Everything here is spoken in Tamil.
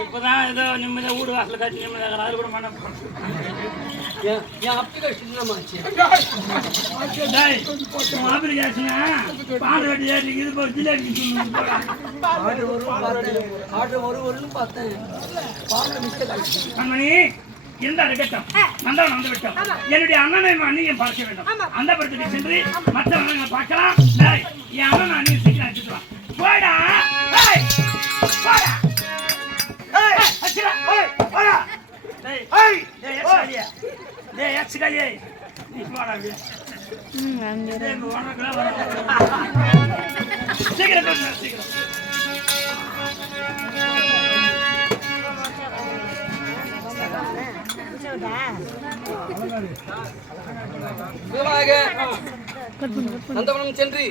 இப்பதான் ஏதோ நிம்மதியா வீடு வாசல் கட்டி நிம்மதியாக அது கூட மன ஆப்பிரிக்கா பாண்டு வெட்டி ஏறி இது போய் ஜிலேபி கண்மணி இருந்தா இருக்கட்டும் வந்தவன் வந்து விட்டோம் என்னுடைய அண்ணனை அண்ணியும் பார்க்க வேண்டும் அந்த படத்துக்கு சென்று மற்றவங்க பார்க்கலாம் என் அண்ணன் அண்ணியும் சீக்கிரம் அடிச்சுக்கலாம் போடா போடா நந்தவனம் சென்று